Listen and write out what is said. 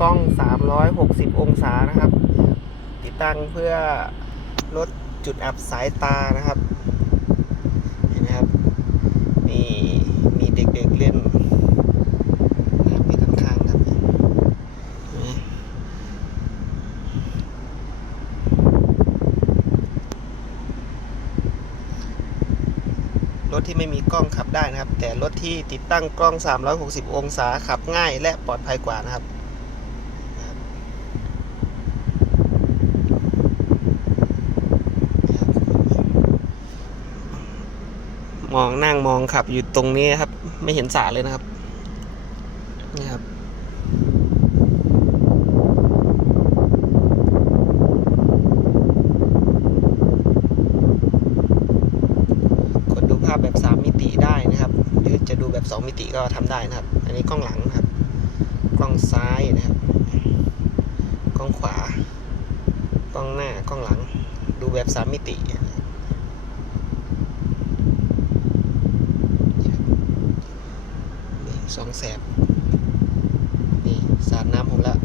กล้อง 360 องศานะครับ ติดตั้งเพื่อลดจุดอับสายตานะครับ เห็นไหมครับ มีมีเด็กๆเล่นนะมีข้างๆครับนไหมรถที่ไม่มีกล้องขับได้นะครับ แต่รถที่ติดตั้งกล้อง 360 องศาขับง่ายและปลอดภัยกว่านะครับ มองนั่งมองขับอยู่ตรงนี้ครับ ไม่เห็นสระเลยนะครับ นี่ครับกดดูภาพแบบ 3 มิติได้นะครับ หรือจะดูแบบ 2 มิติก็ทำได้นะครับ อันนี้กล้องหลังนะครับ กล้องซ้ายนะครับ กล้องขวา กล้องหน้ากล้องหลัง ดูแบบ 3 มิตินะครับนี่ สองแสบนี่สาดน้ำผมแล้ว